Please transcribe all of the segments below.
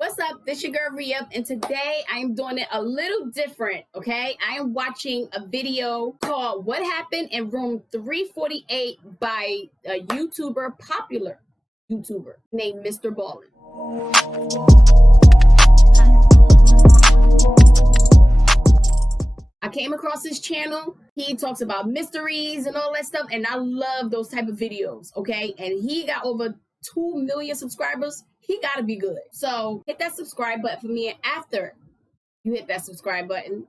What's up? This your girl Rhea, and today I am doing it a little different, okay? I am watching a video called What Happened in Room 348 by a popular YouTuber named Mr. Ballin. I came across his channel. He talks about mysteries and all that stuff, and I love those type of videos, okay? And he got over 2 million subscribers. He gotta be good. So hit that subscribe button for me, and after you hit that subscribe button,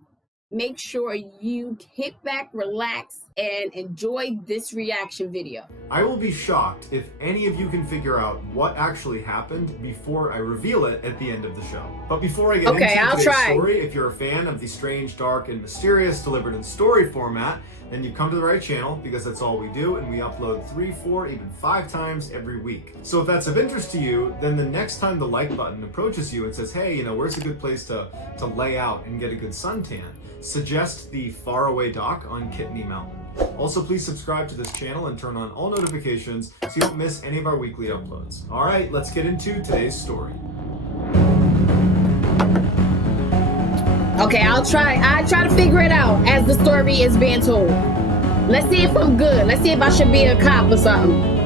make sure you kick back, relax, and enjoy this reaction video. I will be shocked if any of you can figure out what actually happened before I reveal it at the end of the show. But before I get into today's story, if you're a fan of the strange, dark, and mysterious delivered in story format, then you've come to the right channel, because that's all we do, and we upload 3, 4, even 5 times every week. So if that's of interest to you, then the next time the like button approaches you and says, hey, where's a good place to lay out and get a good suntan, suggest the Faraway Dock on Kidney Mountain. Also, please subscribe to this channel and turn on all notifications so you don't miss any of our weekly uploads. All right, let's get into today's story. Okay, I try to figure it out as the story is being told. Let's see if I'm good. Let's see if I should be a cop or something.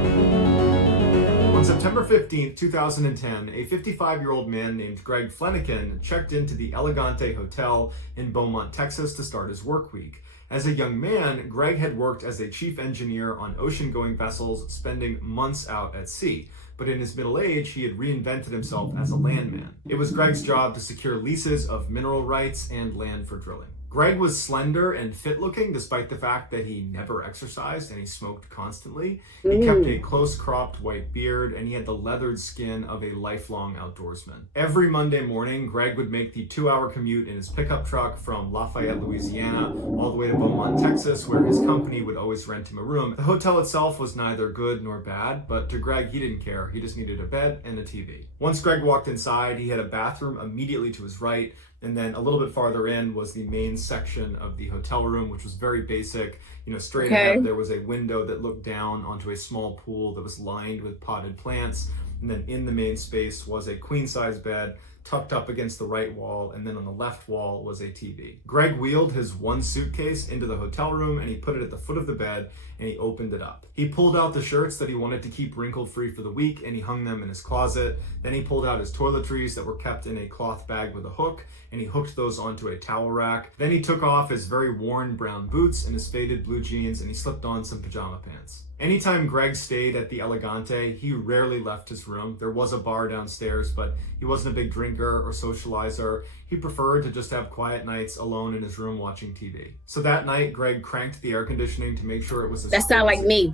On September 15th, 2010, a 55-year-old man named Greg Flanagan checked into the Elegante Hotel in Beaumont, Texas to start his work week. As a young man, Greg had worked as a chief engineer on ocean-going vessels, spending months out at sea. But in his middle age, he had reinvented himself as a landman. It was Greg's job to secure leases of mineral rights and land for drilling. Greg was slender and fit-looking, despite the fact that he never exercised and he smoked constantly. He kept a close-cropped white beard, and he had the leathered skin of a lifelong outdoorsman. Every Monday morning, Greg would make the 2-hour commute in his pickup truck from Lafayette, Louisiana, all the way to Beaumont, Texas, where his company would always rent him a room. The hotel itself was neither good nor bad, but to Greg, he didn't care. He just needed a bed and a TV. Once Greg walked inside, he had a bathroom immediately to his right, and then a little bit farther in was the main section of the hotel room, which was very basic. Straight ahead, there was a window that looked down onto a small pool that was lined with potted plants. And then in the main space was a queen-size bed tucked up against the right wall, and then on the left wall was a TV. Greg wheeled his one suitcase into the hotel room, and he put it at the foot of the bed, and he opened it up. He pulled out the shirts that he wanted to keep wrinkle-free for the week, and he hung them in his closet. Then he pulled out his toiletries that were kept in a cloth bag with a hook, and he hooked those onto a towel rack. Then he took off his very worn brown boots and his faded blue jeans, and he slipped on some pajama pants. Anytime Greg stayed at the Elegante, he rarely left his room. There was a bar downstairs, but he wasn't a big drinker or socializer. He preferred to just have quiet nights alone in his room watching TV. So that night, Greg cranked the air conditioning to make sure it was as That sound like me.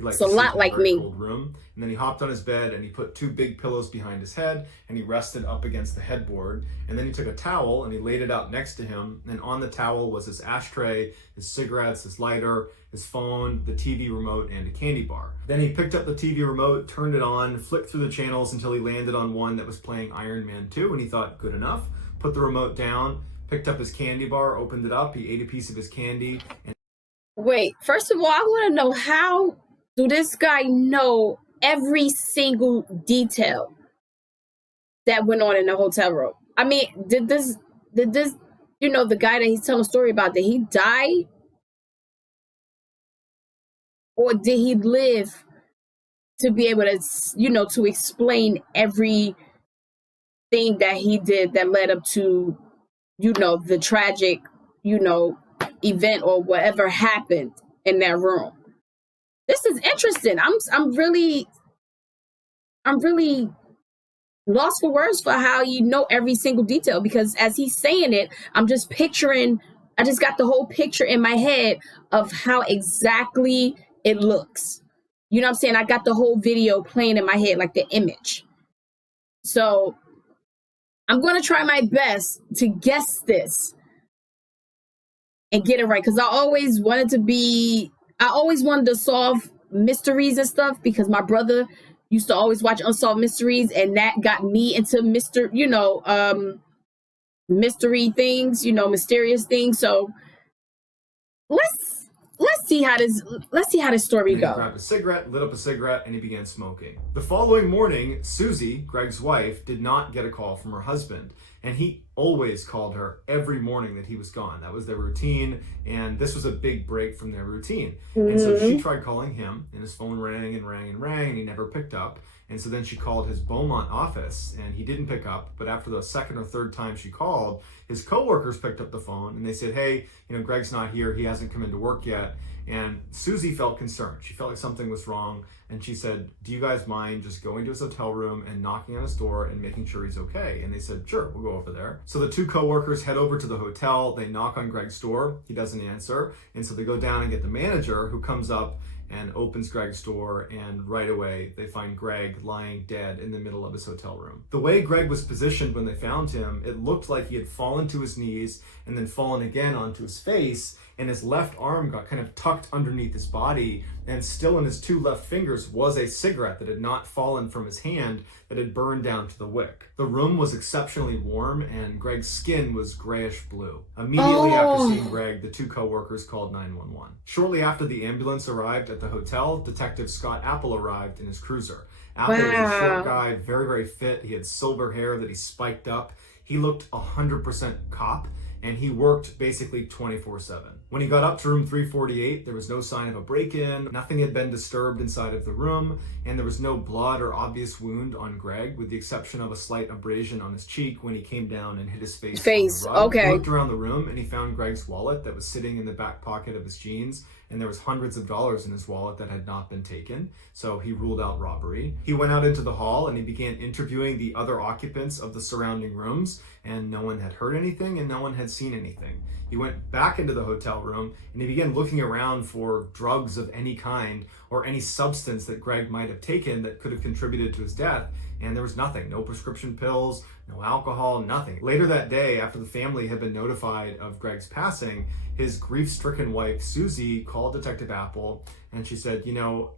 It's a lot like me. Cold room. And then he hopped on his bed and he put 2 big pillows behind his head and he rested up against the headboard. And then he took a towel and he laid it out next to him. And on the towel was his ashtray, his cigarettes, his lighter, his phone, the TV remote, and a candy bar. Then he picked up the TV remote, turned it on, flicked through the channels until he landed on one that was playing Iron Man 2, and he thought, good enough. Put the remote down, picked up his candy bar, opened it up, he ate a piece of his candy. And wait, first of all, I want to know, how do this guy know every single detail that went on in the hotel room? I mean, did this, the guy that he's telling a story about, did he die? Or did he live to be able to, to explain everything that he did that led up to, the tragic, event or whatever happened in that room? This is interesting. I'm really lost for words for how you know every single detail, because as he's saying it, I just got the whole picture in my head of how exactly it looks. You know what I'm saying? I got the whole video playing in my head, like the image. So I'm going to try my best to guess this and get it right, because I always wanted to solve mysteries and stuff, because my brother used to always watch Unsolved Mysteries, and that got me into mystery things, mysterious things. So let's see how this story And he goes. grabbed a cigarette, lit up a cigarette, and he began smoking. The following morning, Susie, Greg's wife, did not get a call from her husband. And he always called her every morning that he was gone. That was their routine, and this was a big break from their routine. And so she tried calling him, and his phone rang and rang and rang, and he never picked up. And so then she called his Beaumont office, and he didn't pick up. But after the second or third time she called, his coworkers picked up the phone, and they said, hey, Greg's not here. He hasn't come into work yet. And Susie felt concerned. She felt like something was wrong. And she said, do you guys mind just going to his hotel room and knocking on his door and making sure he's okay? And they said, sure, we'll go over there. So the two coworkers head over to the hotel. They knock on Greg's door. He doesn't answer. And so they go down and get the manager, who comes up and opens Greg's door, and right away they find Greg lying dead in the middle of his hotel room. The way Greg was positioned when they found him, it looked like he had fallen to his knees and then fallen again onto his face, and his left arm got kind of tucked underneath his body, and still in his two left fingers was a cigarette that had not fallen from his hand, that had burned down to the wick. The room was exceptionally warm, and Greg's skin was grayish blue. Immediately after seeing Greg, the two coworkers called 911. Shortly after the ambulance arrived at the hotel, Detective Scott Apple arrived in his cruiser. Apple was a short guy, very, very fit. He had silver hair that he spiked up. He looked 100% cop, and he worked basically 24/7. When he got up to room 348, there was no sign of a break-in, nothing had been disturbed inside of the room, and there was no blood or obvious wound on Greg, with the exception of a slight abrasion on his cheek when he came down and hit his face on the rug. Okay. He looked around the room and he found Greg's wallet that was sitting in the back pocket of his jeans, and there was hundreds of dollars in his wallet that had not been taken, so he ruled out robbery. He went out into the hall and he began interviewing the other occupants of the surrounding rooms, and no one had heard anything and no one had seen anything. He went back into the hotel room and he began looking around for drugs of any kind or any substance that Greg might have taken that could have contributed to his death, and there was nothing. No prescription pills, no alcohol, nothing. Later that day, after the family had been notified of Greg's passing, his grief-stricken wife, Susie, called Detective Apple, and she said,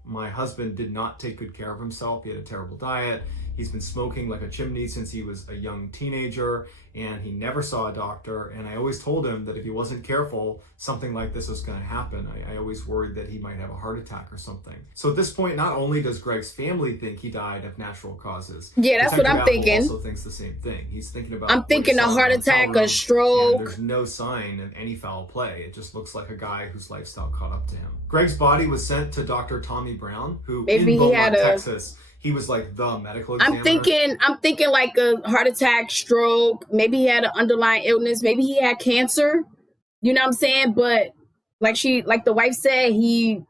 my husband did not take good care of himself. He had a terrible diet. He's been smoking like a chimney since he was a young teenager, and he never saw a doctor. And I always told him that if he wasn't careful, something like this was going to happen. I always worried that he might have a heart attack or something. So at this point, not only does Greg's family think he died of natural causes. Yeah, that's what I'm thinking. Also thinks the same thing. He's thinking about. I'm thinking a heart attack, a stroke. There's no sign of any foul play. It just looks like a guy whose lifestyle caught up to him. Greg's body was sent to Dr. Tommy Brown, who in Beaumont, Texas, he was like the medical examiner. I'm thinking like a heart attack, stroke. Maybe he had an underlying illness. Maybe he had cancer. You know what I'm saying? But like the wife said, he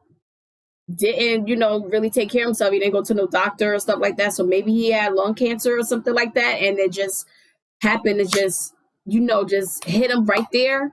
didn't, really take care of himself. He didn't go to no doctor or stuff like that. So maybe he had lung cancer or something like that, and it just happened to just hit him right there.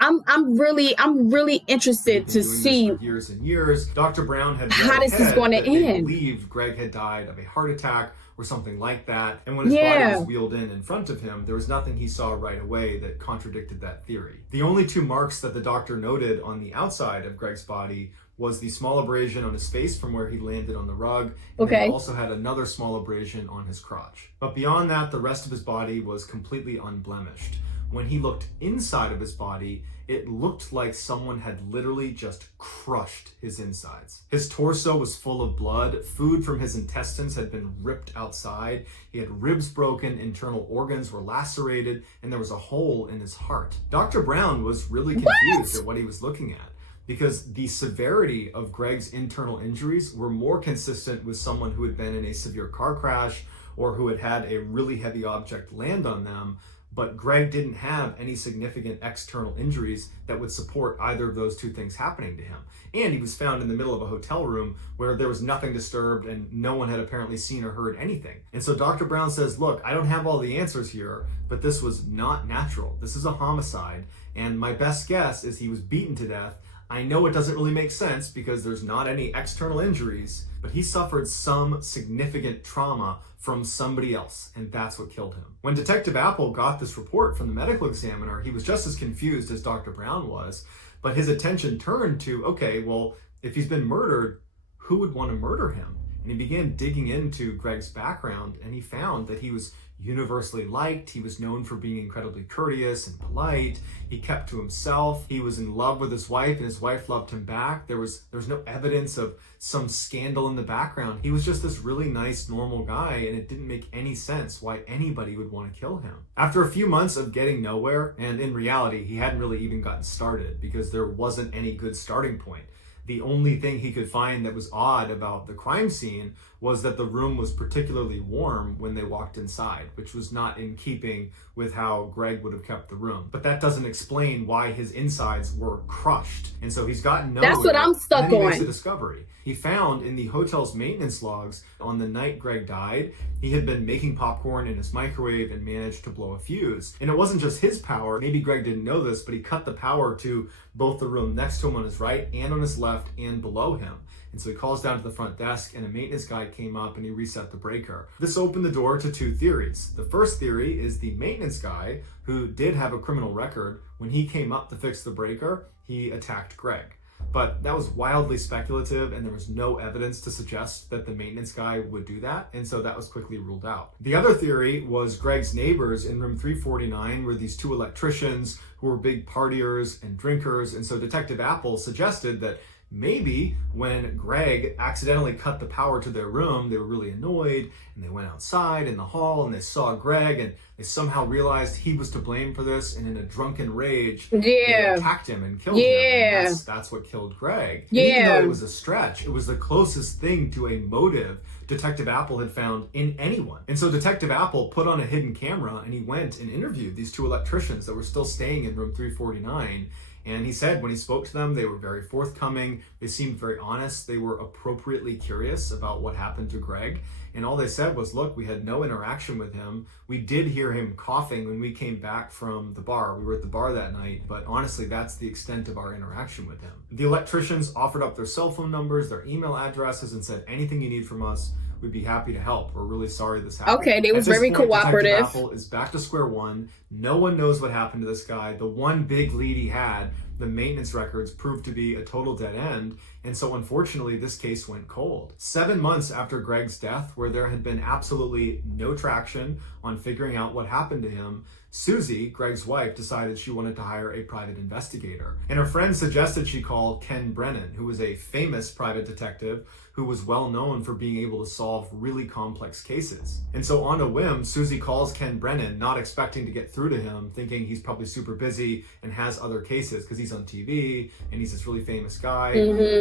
I'm really interested to see for years and years. Dr. Brown had how this is going to end. Believed Greg had died of a heart attack or something like that. And when his body was wheeled in front of him, there was nothing he saw right away that contradicted that theory. The only two marks that the doctor noted on the outside of Greg's body was the small abrasion on his face from where he landed on the rug. And he also had another small abrasion on his crotch. But beyond that, the rest of his body was completely unblemished. When he looked inside of his body, it looked like someone had literally just crushed his insides. His torso was full of blood. Food from his intestines had been ripped outside. He had ribs broken, internal organs were lacerated, and there was a hole in his heart. Dr. Brown was really confused at what he was looking at, because the severity of Greg's internal injuries were more consistent with someone who had been in a severe car crash or who had had a really heavy object land on them. But Greg didn't have any significant external injuries that would support either of those two things happening to him. And he was found in the middle of a hotel room where there was nothing disturbed and no one had apparently seen or heard anything. And so Dr. Brown says, look, I don't have all the answers here, but this was not natural. This is a homicide. And my best guess is he was beaten to death. I know it doesn't really make sense because there's not any external injuries, but he suffered some significant trauma from somebody else, and that's what killed him. When Detective Apple got this report from the medical examiner, he was just as confused as Dr. Brown was, but his attention turned to, okay, well, if he's been murdered, who would want to murder him? And he began digging into Greg's background, and he found that he was universally liked. He was known for being incredibly courteous and polite. He kept to himself. He was in love with his wife, and his wife loved him back. There was no evidence of some scandal in the background. He was just this really nice, normal guy, and it didn't make any sense why anybody would want to kill him. After a few months of getting nowhere, and in reality, he hadn't really even gotten started because there wasn't any good starting point. The only thing he could find that was odd about the crime scene was that the room was particularly warm when they walked inside, which was not in keeping with how Greg would have kept the room. But that doesn't explain why his insides were crushed. And so he's gotten nowhere. That's what I'm stuck and then he makes on. a discovery. He found in the hotel's maintenance logs on the night Greg died, he had been making popcorn in his microwave and managed to blow a fuse. And it wasn't just his power. Maybe Greg didn't know this, but he cut the power to both the room next to him on his right and on his left and below him. And so he calls down to the front desk, and a maintenance guy came up and he reset the breaker. This opened the door to two theories. The first theory is the maintenance guy, who did have a criminal record, when he came up to fix the breaker, he attacked Greg. But that was wildly speculative, and there was no evidence to suggest that the maintenance guy would do that, and so that was quickly ruled out. The other theory was Greg's neighbors in room 349 were these two electricians who were big partiers and drinkers, and so Detective Apple suggested that maybe when Greg accidentally cut the power to their room, they were really annoyed, and they went outside in the hall and they saw Greg, and they somehow realized he was to blame for this, and in a drunken rage, they attacked him and killed him. And that's what killed Greg. And even though it was a stretch, it was the closest thing to a motive Detective Apple had found in anyone. And so Detective Apple put on a hidden camera, and he went and interviewed these two electricians that were still staying in room 349. And he said when he spoke to them, they were very forthcoming. They seemed very honest. They were appropriately curious about what happened to Greg. And all they said was, look, we had no interaction with him. We did hear him coughing when we came back from the bar. We were at the bar that night, but honestly, that's the extent of our interaction with him. The electricians offered up their cell phone numbers, their email addresses, and said, anything you need from us, we'd be happy to help. We're really sorry this happened. Okay, they was very cooperative. Detective Apple is back to square one. No one knows what happened to this guy. The one big lead he had, the maintenance records, proved to be a total dead end. And so unfortunately, this case went cold. 7 months after Greg's death, where there had been absolutely no traction on figuring out what happened to him, Susie, Greg's wife, decided she wanted to hire a private investigator. And her friend suggested she call Ken Brennan, who was a famous private detective who was well known for being able to solve really complex cases. And so on a whim, Susie calls Ken Brennan, not expecting to get through to him, thinking he's probably super busy and has other cases because he's on TV and he's this really famous guy.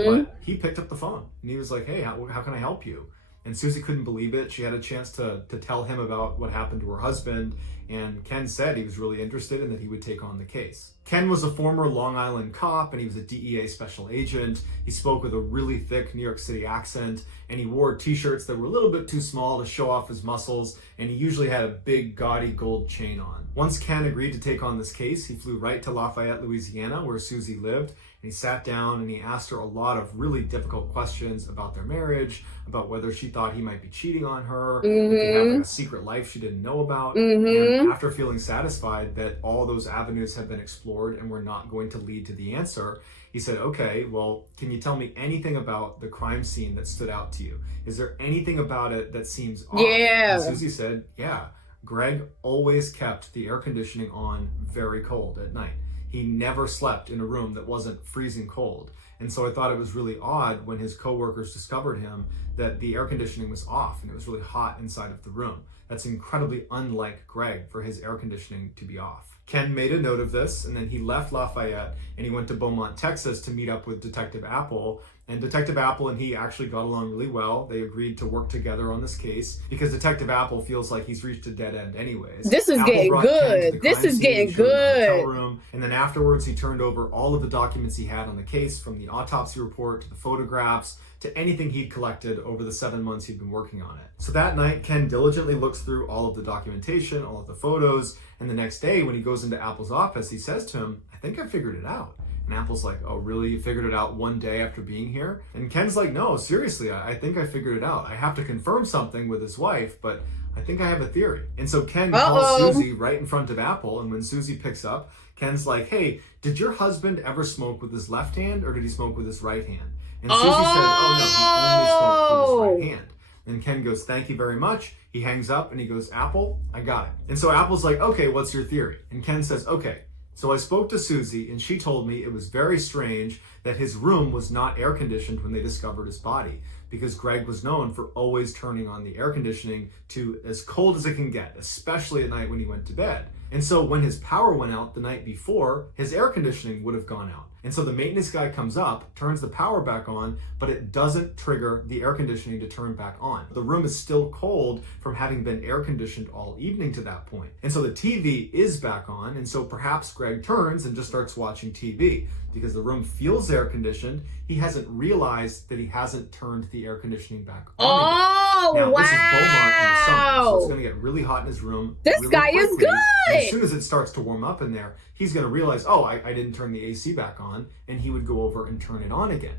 But he picked up the phone and he was like, hey, how can I help you? And Susie couldn't believe it. She had a chance to tell him about what happened to her husband, and Ken said he was really interested and that he would take on the case. Ken was a former Long Island cop, and he was a DEA special agent. He spoke with a really thick New York City accent, and he wore t-shirts that were a little bit too small to show off his muscles, and he usually had a big, gaudy gold chain on. Once Ken agreed to take on this case, he flew right to Lafayette, Louisiana, where Susie lived, and he sat down and he asked her a lot of really difficult questions about their marriage, about whether she thought he might be cheating on her, if he had like a secret life she didn't know about. And after feeling satisfied that all those avenues have been explored and were not going to lead to the answer, he said, okay, well, can you tell me anything about the crime scene that stood out to you? Is there anything about it that seems off? And Susie said, yeah, Greg always kept the air conditioning on very cold at night. He never slept in a room that wasn't freezing cold. And so I thought it was really odd when his coworkers discovered him that the air conditioning was off and it was really hot inside of the room. That's incredibly unlike Greg for his air conditioning to be off. Ken made a note of this, and then he left Lafayette and he went to Beaumont, Texas to meet up with Detective Apple. And Detective Apple and he actually got along really well. They agreed to work together on this case because Detective Apple feels like he's reached a dead end anyways. This is getting good. This is getting good. Room, and then afterwards, he turned over all of the documents he had on the case, from the autopsy report to the photographs to anything he'd collected over the 7 months he'd been working on it. So that night, Ken diligently looks through all of the documentation, all of the photos, and the next day when he goes into Apple's office, he says to him, I think I figured it out. And Apple's like, oh, really? You figured it out one day after being here? And Ken's like, no, seriously, I think I figured it out. I have to confirm something with his wife, but I think I have a theory. And so Ken calls Susie right in front of Apple, and when Susie picks up, Ken's like, hey, did your husband ever smoke with his left hand, or did he smoke with his right hand? And Susie said, oh no, he only smoked with his right hand. And Ken goes, thank you very much. He hangs up and he goes, Apple, I got it. And so Apple's like, okay, what's your theory? And Ken says, okay, so I spoke to Susie and she told me it was very strange that his room was not air conditioned when they discovered his body, because Greg was known for always turning on the air conditioning to as cold as it can get, especially at night when he went to bed. And so when his power went out the night before, his air conditioning would have gone out. And so the maintenance guy comes up, turns the power back on, but it doesn't trigger the air conditioning to turn back on. The room is still cold from having been air conditioned all evening to that point. And so the TV is back on, and so perhaps Greg turns and just starts watching TV. Because the room feels air conditioned, he hasn't realized that he hasn't turned the air conditioning back on again. Now, wow. This is Beaumont in the summer, so it's going to get really hot in his room. This really guy is quickly. And as good. soon as it starts to warm up in there, he's going to realize, oh, I didn't turn the AC back on, and he would go over and turn it on again.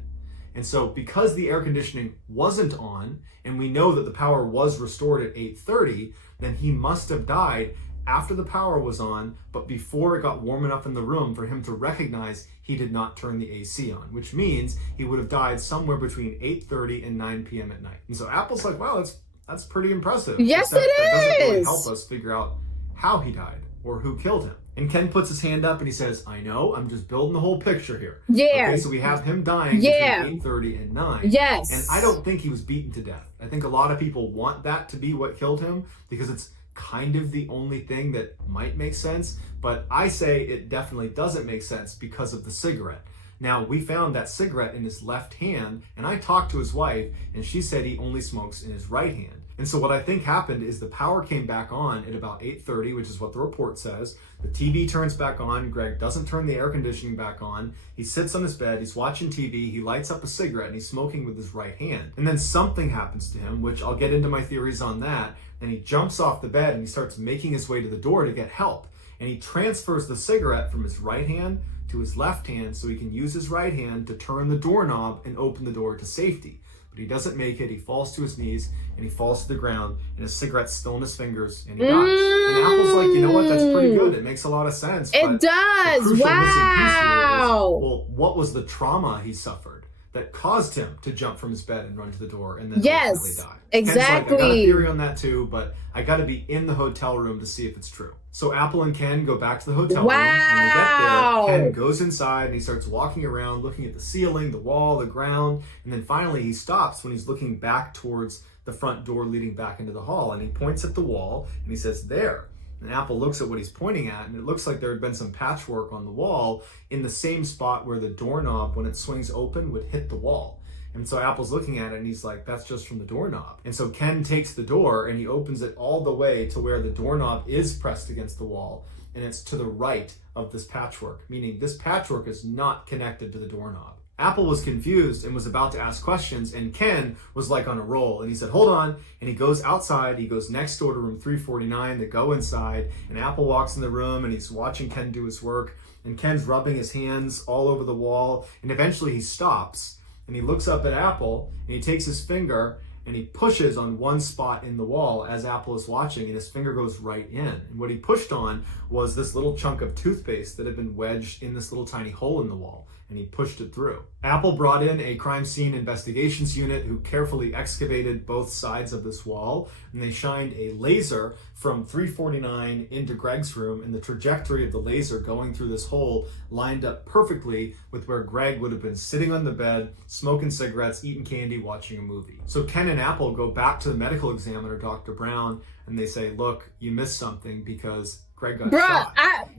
And so because the air conditioning wasn't on, and we know that the power was restored at 8:30, then he must have died after the power was on, but before it got warm enough in the room for him to recognize he did not turn the AC on, which means he would have died somewhere between 8:30 and 9 p.m. at night. And so Apple's like, wow, that's pretty impressive. Yes, Except it that doesn't really is. help us figure out how he died or who killed him. And Ken puts his hand up and he says, I know, I'm just building the whole picture here. Yeah. Okay, so we have him dying Yeah. between 8:30 and 9. Yes. And I don't think he was beaten to death. I think a lot of people want that to be what killed him because it's kind of the only thing that might make sense. But I say it definitely doesn't make sense because of the cigarette. Now, we found that cigarette in his left hand, and I talked to his wife, and she said he only smokes in his right hand. And so what I think happened is the power came back on at about 8:30, which is what the report says. The TV turns back on. Greg doesn't turn the air conditioning back on. He sits on his bed. He's watching TV. He lights up a cigarette, and he's smoking with his right hand. And then something happens to him, which I'll get into my theories on that. And he jumps off the bed, and he starts making his way to the door to get help. And he transfers the cigarette from his right hand to his left hand so he can use his right hand to turn the doorknob and open the door to safety. But he doesn't make it. He falls to his knees and he falls to the ground, and his cigarette's still in his fingers, and he dies. And Apple's like, you know what? That's pretty good. It makes a lot of sense. It but does. the crucial missing piece here is, Wow. well, what was the trauma he suffered that caused him to jump from his bed and run to the door and then Yes, ultimately die? Ken's like, I got a exactly. theory on that too, but I got to be in the hotel room to see if it's true. So Apple and Ken go back to the hotel room. When they get Wow. there, Ken goes inside and he starts walking around, looking at the ceiling, the wall, the ground, and then finally he stops when he's looking back towards the front door leading back into the hall, and he points at the wall and he says, there. And Apple looks at what he's pointing at, and it looks like there had been some patchwork on the wall in the same spot where the doorknob, when it swings open, would hit the wall. And so Apple's looking at it and he's like, that's just from the doorknob. And so Ken takes the door and he opens it all the way to where the doorknob is pressed against the wall, and it's to the right of this patchwork, meaning this patchwork is not connected to the doorknob. Apple was confused and was about to ask questions, and Ken was like on a roll, and he said, hold on, and he goes outside. He goes next door to room 349 to go inside, and Apple walks in the room and he's watching Ken do his work, and Ken's rubbing his hands all over the wall, and eventually he stops and he looks up at Apple and he takes his finger and he pushes on one spot in the wall as Apple is watching, and his finger goes right in. And what he pushed on was this little chunk of toothpaste that had been wedged in this little tiny hole in the wall, and he pushed it through. Apple brought in a crime scene investigations unit who carefully excavated both sides of this wall, and they shined a laser from 349 into Greg's room, and the trajectory of the laser going through this hole lined up perfectly with where Greg would have been sitting on the bed, smoking cigarettes, eating candy, watching a movie. So Ken and Apple go back to the medical examiner, Dr. Brown, and they say, look, you missed something because Greg got Bruh, shot.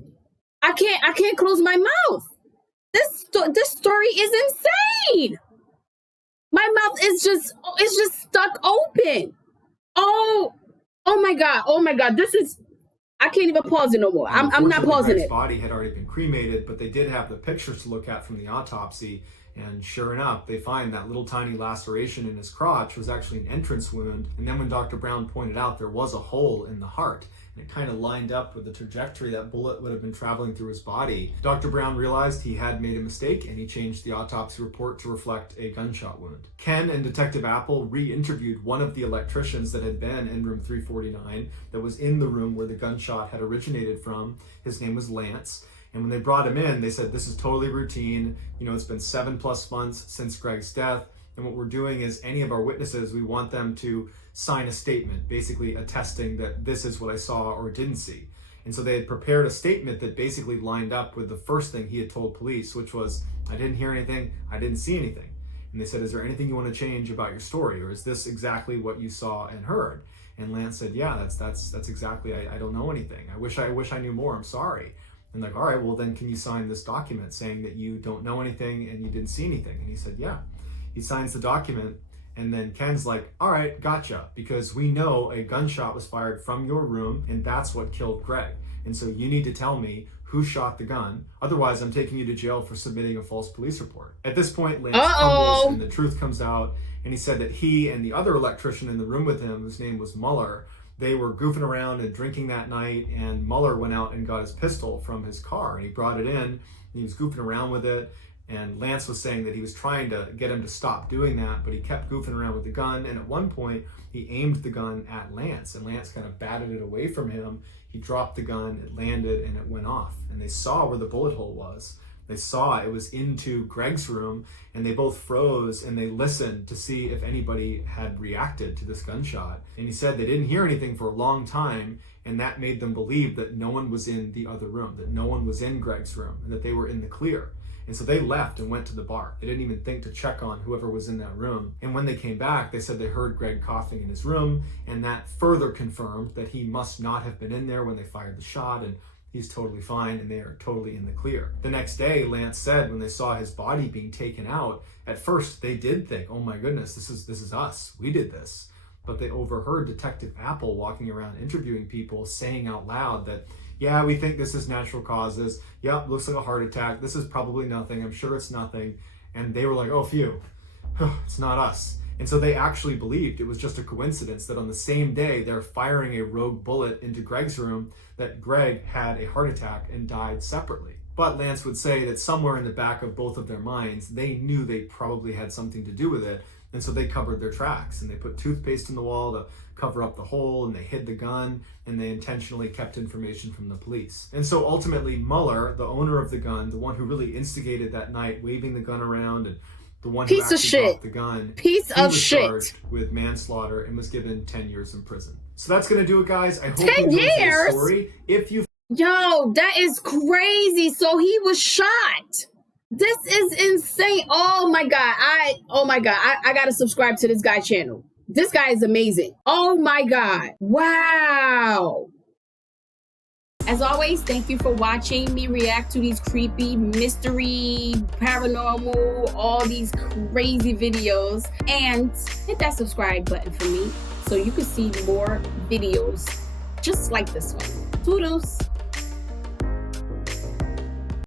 I can't close my mouth. This story is insane. My mouth is just stuck open. Oh my god. This is, I can't even pause it no more. I'm not Unfortunately, pausing Greg's it. body had already been cremated, but they did have the pictures to look at from the autopsy, and sure enough, they find that little tiny laceration in his crotch was actually an entrance wound. And then when Dr. Brown pointed out there was a hole in the heart, and it kind of lined up with the trajectory that bullet would have been traveling through his body, Dr. Brown realized he had made a mistake, and he changed the autopsy report to reflect a gunshot wound. Ken and Detective Apple re-interviewed one of the electricians that had been in room 349 that was in the room where the gunshot had originated from. His name was Lance. And when they brought him in, they said, this is totally routine. You know, it's been 7+ months since Greg's death. And what we're doing is any of our witnesses, we want them to sign a statement, basically attesting that this is what I saw or didn't see. And so they had prepared a statement that basically lined up with the first thing he had told police, which was, I didn't hear anything, I didn't see anything. And they said, is there anything you want to change about your story? Or is this exactly what you saw and heard? And Lance said, yeah, that's exactly, I don't know anything. I wish I knew more, I'm sorry. And like, all right, well then can you sign this document saying that you don't know anything and you didn't see anything? And he said, yeah. He signs the document, and then Ken's like, all right, gotcha, because we know a gunshot was fired from your room and that's what killed Greg. And so you need to tell me who shot the gun. Otherwise, I'm taking you to jail for submitting a false police report. At this point, Lance tumbles and the truth comes out. And he said that he and the other electrician in the room with him, whose name was Mueller, they were goofing around and drinking that night. And Mueller went out and got his pistol from his car and he brought it in. And he was goofing around with it. And Lance was saying that he was trying to get him to stop doing that, but he kept goofing around with the gun. And at one point, he aimed the gun at Lance, and Lance kind of batted it away from him. He dropped the gun, it landed, and it went off. And they saw where the bullet hole was. They saw it was into Greg's room, and they both froze and they listened to see if anybody had reacted to this gunshot. And he said they didn't hear anything for a long time, and that made them believe that no one was in the other room, that no one was in Greg's room, and that they were in the clear. And so they left and went to the bar. They didn't even think to check on whoever was in that room. And when they came back, they said they heard Greg coughing in his room, and that further confirmed that he must not have been in there when they fired the shot, and he's totally fine, and they are totally in the clear. The next day, Lance said when they saw his body being taken out, at first they did think, oh my goodness, this is us. We did this. But they overheard Detective Apple walking around interviewing people saying out loud that, yeah, we think this is natural causes. Yep, looks like a heart attack. This is probably nothing. I'm sure it's nothing. And they were like, oh, phew, it's not us. And so they actually believed it was just a coincidence that on the same day they're firing a rogue bullet into Greg's room, that Greg had a heart attack and died separately. But Lance would say that somewhere in the back of both of their minds, they knew they probably had something to do with it. And so they covered their tracks, and they put toothpaste in the wall to cover up the hole, and they hid the gun, and they intentionally kept information from the police. And so ultimately Mueller, the owner of the gun, the one who really instigated that night, waving the gun around, and the one who actually dropped the gun, he was charged with manslaughter and was given 10 years in prison. So that's going to do it, guys. I hope you enjoyed this story. If you Yo, that is crazy. So he was shot. This is insane. Oh my God. I gotta subscribe to this guy's channel. This guy is amazing. Oh my God. Wow. As always, thank you for watching me react to these creepy, mystery, paranormal, all these crazy videos. And hit that subscribe button for me so you can see more videos just like this one. Toodles.